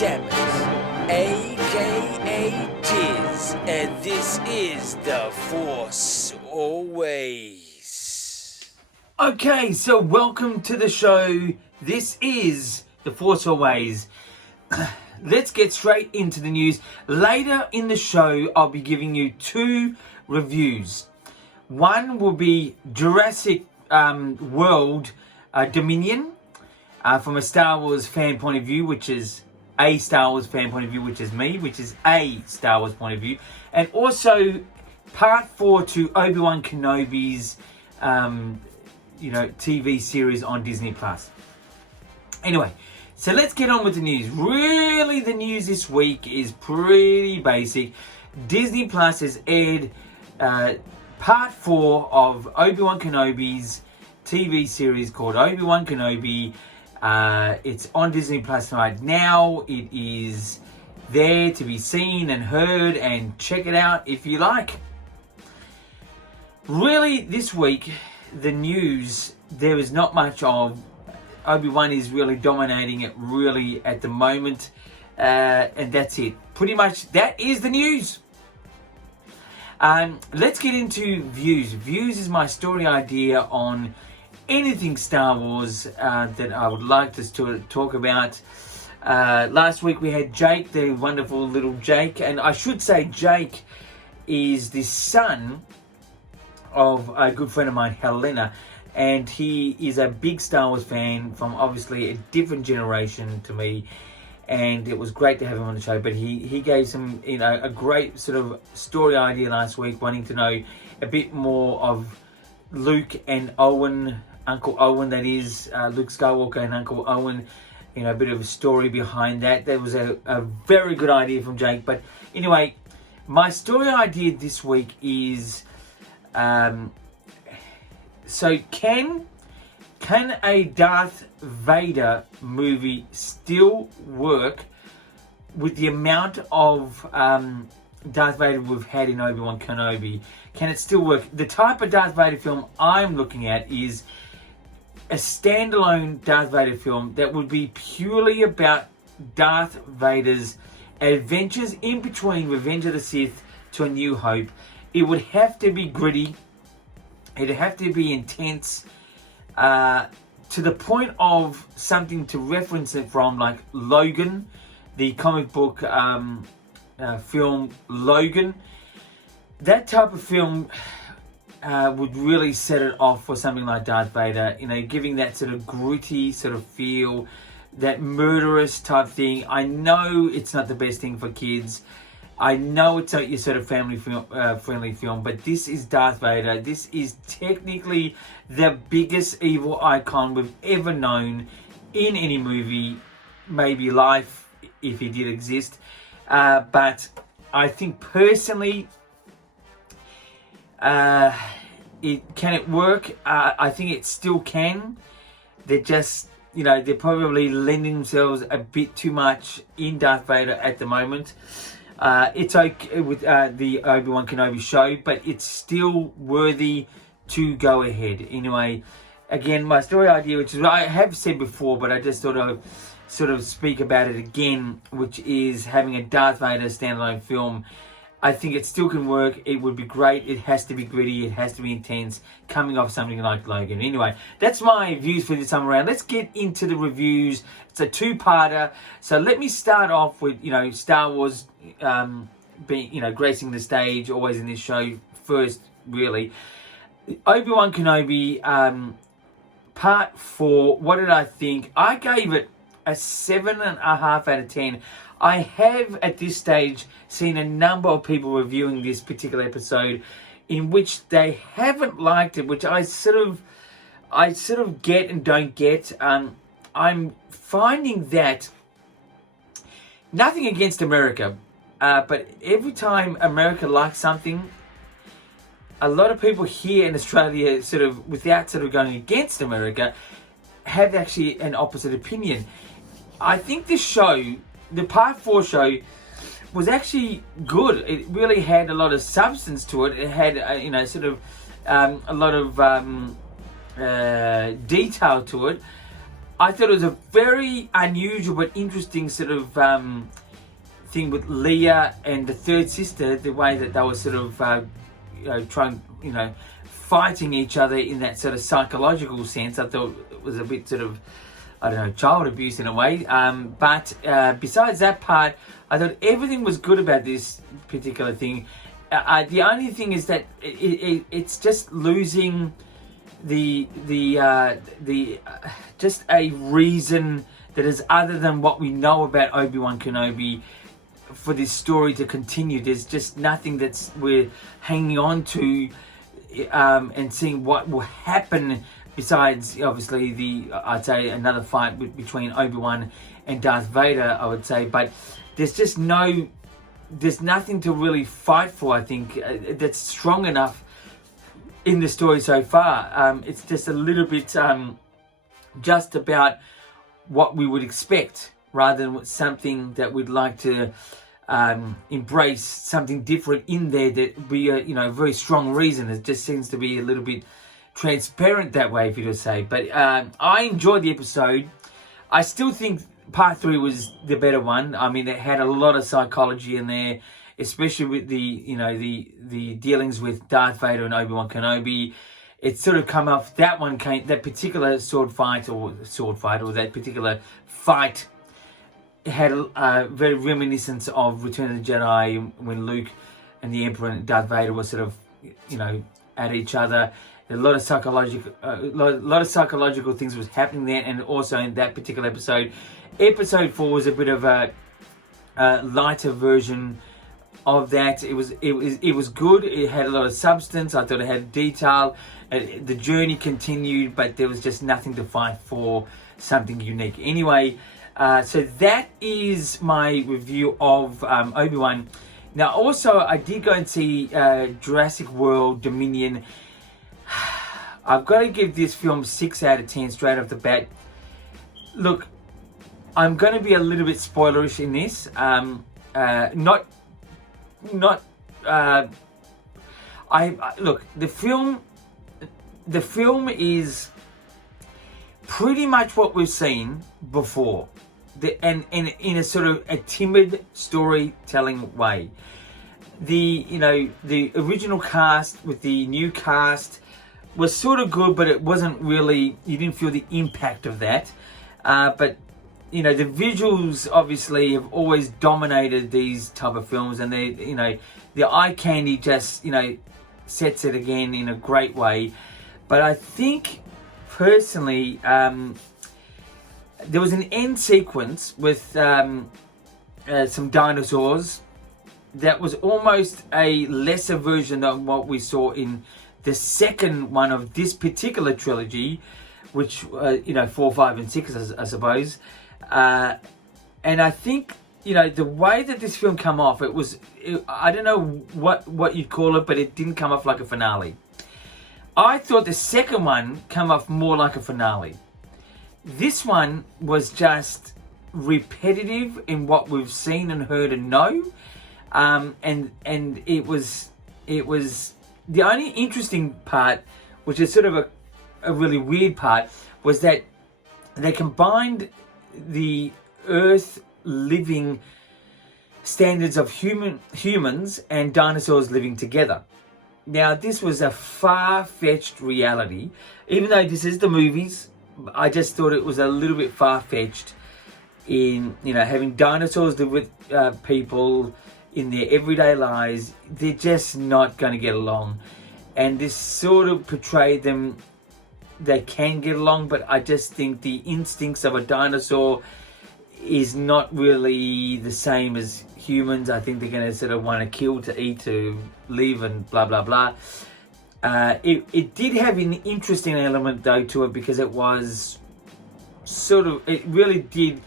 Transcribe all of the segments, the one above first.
Samus, aka Tiz, and this is The Force Always. Okay, so welcome to the show. This is The Force Always. Let's get straight into the news. Later in the show, I'll be giving you two reviews. One will be Jurassic World Dominion from a Star Wars fan point of view, which is a Star Wars fan point of view, which is me, which is a Star Wars point of view. And also part 4 to Obi-Wan Kenobi's TV series on Disney Plus. Anyway, so let's get on with the news. Really, the news this week is pretty basic. Disney Plus has aired part 4 of Obi-Wan Kenobi's TV series called Obi-Wan Kenobi. It's on Disney Plus right now. It is there to be seen and heard, and check it out if you like. Really, this week, the news, there is not much of. Obi-Wan is really dominating it really at the moment, and that's it. Pretty much that is the news. Let's get into views. Views is my story idea on anything Star Wars that I would like to talk about. Last week we had Jake, the wonderful little Jake, and I should say Jake is the son of a good friend of mine, Helena, and he is a big Star Wars fan from obviously a different generation to me, and it was great to have him on the show. But he gave some, a great sort of story idea last week, wanting to know a bit more of Luke and Owen, Uncle Owen, that is, Luke Skywalker and Uncle Owen, a bit of a story behind that. That was a very good idea from Jake. But anyway, my story idea this week is, so can a Darth Vader movie still work with the amount of Darth Vader we've had in Obi-Wan Kenobi? Can it still work? The type of Darth Vader film I'm looking at is a standalone Darth Vader film that would be purely about Darth Vader's adventures in between Revenge of the Sith to A New Hope. It would have to be gritty. It'd have to be intense, to the point of something to reference it from, like Logan, the comic book film Logan. That type of film would really set it off for something like Darth Vader, giving that sort of gritty sort of feel, that murderous type thing. I know it's not the best thing for kids. I know it's not your sort of family film, friendly film, but this is Darth Vader. This is technically the biggest evil icon we've ever known in any movie, maybe life, if he did exist. But I think personally, can it work? I think it still can. They're just, they're probably lending themselves a bit too much in Darth Vader at the moment. It's okay with the Obi-Wan Kenobi show, but it's still worthy to go ahead. Anyway, again, my story idea, which is I have said before, but I just thought I would sort of speak about it again, which is having a Darth Vader standalone film. I think it still can work. It would be great. It has to be gritty. It has to be intense, coming off something like Logan. Anyway, that's my views for this time around. Let's get into the reviews. It's a two-parter. So let me start off with, Star Wars being, gracing the stage, always in this show first, really. Obi-Wan Kenobi, part 4, what did I think? I gave it a 7.5 out of 10. I have, at this stage, seen a number of people reviewing this particular episode in which they haven't liked it, which I sort of get and don't get. I'm finding that, nothing against America, but every time America likes something, a lot of people here in Australia, sort of, without sort of going against America, have actually an opposite opinion. I think this show, the Part 4 show, was actually good. It really had a lot of substance to it. It had, a lot of detail to it. I thought it was a very unusual but interesting sort of thing with Leah and the third sister, the way that they were sort of trying, fighting each other in that sort of psychological sense. I thought it was a bit sort of, I don't know, child abuse in a way. But besides that part, I thought everything was good about this particular thing. The only thing is that it's just losing the just a reason that is other than what we know about Obi-Wan Kenobi for this story to continue. There's just nothing that's we're hanging on to and seeing what will happen besides obviously I'd say another fight between Obi-Wan and Darth Vader, I would say, but there's nothing to really fight for, I think, that's strong enough in the story so far. It's just a little bit just about what we would expect rather than something that we'd like to embrace, something different in there that be a very strong reason. It just seems to be a little bit transparent that way, if you could say. But I enjoyed the episode. I still think part 3 was the better one. I mean, it had a lot of psychology in there, especially with the dealings with Darth Vader and Obi-Wan Kenobi. It sort of come off, that particular sword fight, or that particular fight had a very reminiscence of Return of the Jedi, when Luke and the Emperor and Darth Vader were sort of, at each other. A lot of psychological things was happening there, and also in that particular episode. Episode 4 was a bit of a lighter version of that. It was good. It had a lot of substance. I thought it had detail. The journey continued, but there was just nothing to fight for, something unique. Anyway, so that is my review of Obi-Wan. Now, also, I did go and see Jurassic World Dominion. I've got to give this film 6 out of 10 straight off the bat. Look, I'm going to be a little bit spoilerish in this. Look, the film is pretty much what we've seen before, and in a sort of a timid storytelling way. The original cast with the new cast was sort of good, but it wasn't really, you didn't feel the impact of that. But the visuals obviously have always dominated these type of films, and the eye candy just sets it again in a great way. But I think personally, there was an end sequence with some dinosaurs that was almost a lesser version of what we saw in the second one of this particular trilogy, which 4, 5, and 6, I suppose. And I think the way that this film come off, I don't know what you'd call it, but it didn't come off like a finale. I thought the second one came off more like a finale. This one was just repetitive in what we've seen and heard and know, and it was the only interesting part, which is sort of a really weird part, was that they combined the Earth living standards of humans and dinosaurs living together. Now, this was a far-fetched reality. Even though this is the movies, I just thought it was a little bit far-fetched in, having dinosaurs live with people in their everyday lives. They're just not going to get along. And this sort of portrayed them, they can get along, but I just think the instincts of a dinosaur is not really the same as humans. I think they're going to sort of want to kill, to eat, to live, and blah, blah, blah. It did have an interesting element, though, to it, because it was it really did,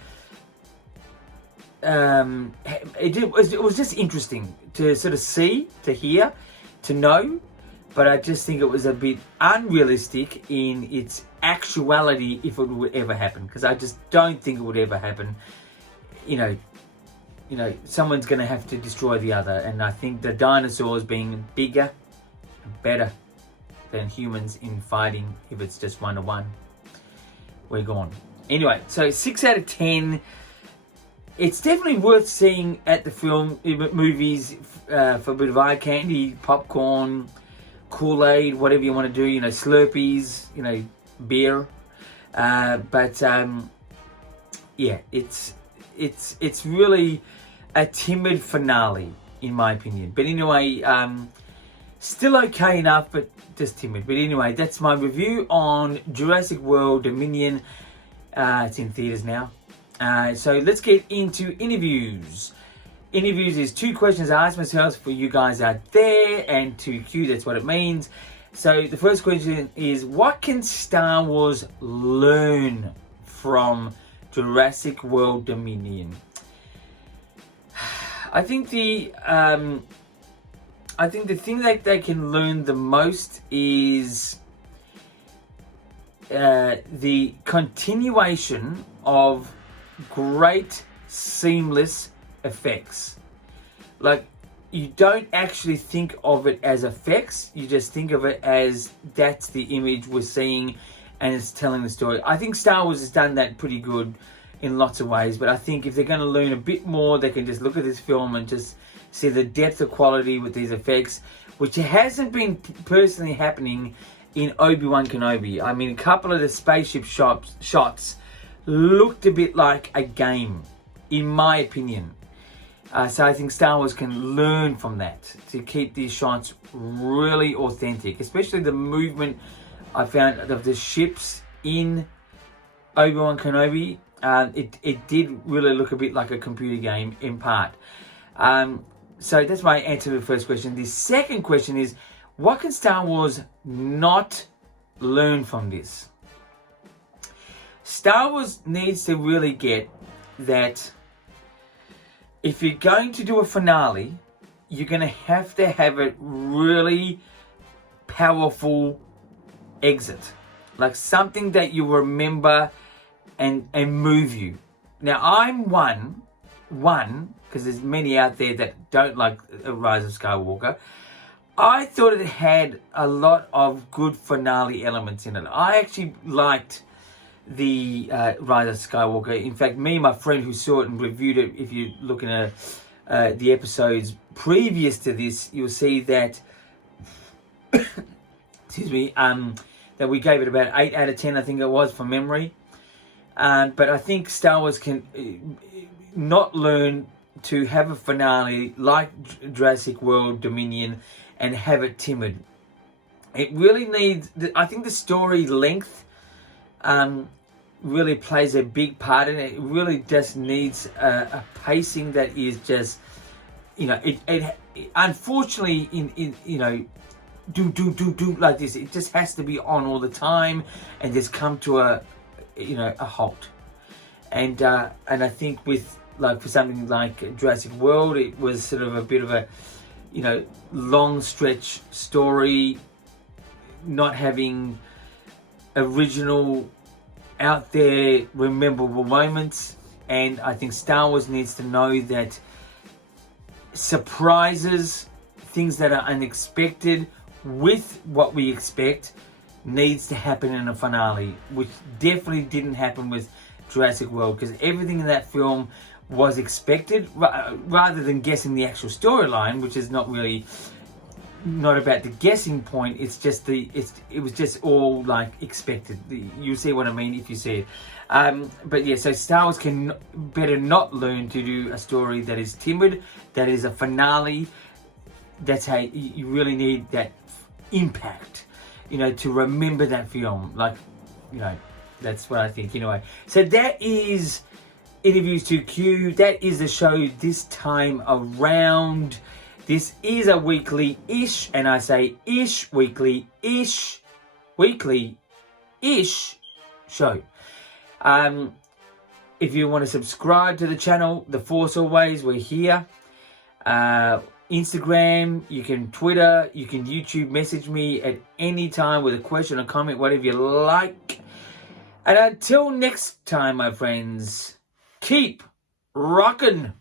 it was just interesting to sort of see, to hear, to know. But I just think it was a bit unrealistic in its actuality, if it would ever happen. Because I just don't think it would ever happen. Someone's going to have to destroy the other. And I think the dinosaurs being bigger and better than humans in fighting, if it's just 1-to-1, we're gone. Anyway, so 6 out of 10. It's definitely worth seeing at the movies for a bit of eye candy, popcorn, Kool-Aid, whatever you want to do. Slurpees, beer. But yeah, it's really a timid finale in my opinion. But anyway, still okay enough, but just timid. But anyway, that's my review on Jurassic World Dominion. It's in theaters now. So let's get into interviews. Interviews is 2 questions I ask myself for you guys out there, and to Q, that's what it means. So the first question is, what can Star Wars learn from Jurassic World Dominion? I think the thing that they can learn the most is the continuation of great seamless effects. Like, you don't actually think of it as effects, you just think of it as that's the image we're seeing and it's telling the story. I think Star Wars has done that pretty good in lots of ways, but I think if they're going to learn a bit more, they can just look at this film and just see the depth of quality with these effects, which hasn't been personally happening in Obi-Wan Kenobi. I mean, a couple of the spaceship shots looked a bit like a game, in my opinion. So I think Star Wars can learn from that to keep these shots really authentic, especially the movement I found of the ships in Obi-Wan Kenobi. It did really look a bit like a computer game in part. So that's my answer to the first question. The second question is, what can Star Wars not learn from this? Star Wars needs to really get that if you're going to do a finale, you're going to have a really powerful exit. Like something that you remember and move you. Now, I'm one, because there's many out there that don't like Rise of Skywalker. I thought it had a lot of good finale elements in it. I actually liked the Rise of Skywalker. In fact, me and my friend who saw it and reviewed it, if you look in the episodes previous to this, you'll see that excuse me, that we gave it about 8 out of 10, I think it was, from memory. But I think Star Wars can not learn to have a finale like Jurassic World Dominion and have it timid. It really needs, I think the story length really plays a big part in it. It really just needs a pacing that is just, it unfortunately in do like this. It just has to be on all the time and just come to a halt. And I think with, like, for something like Jurassic World, it was sort of a bit of a long stretch story, not having original out there memorable moments. And I think Star Wars needs to know that surprises, things that are unexpected with what we expect, needs to happen in a finale, which definitely didn't happen with Jurassic World, because everything in that film was expected, rather than guessing the actual storyline, which is not about the guessing point. It's just it was just all like expected. You see what I mean if you see it. But yeah, so Star Wars can better not learn to do a story that is timid, that is a finale. That's how you really need that impact, to remember that film. Like, that's what I think anyway. So that is Interviews to Q. That is the show this time around. This is a weekly-ish, and I say ish, weekly-ish show. If you want to subscribe to the channel, The Force Always, we're here. Instagram, you can Twitter, you can YouTube message me at any time with a question or comment, whatever you like. And until next time, my friends, keep rockin'.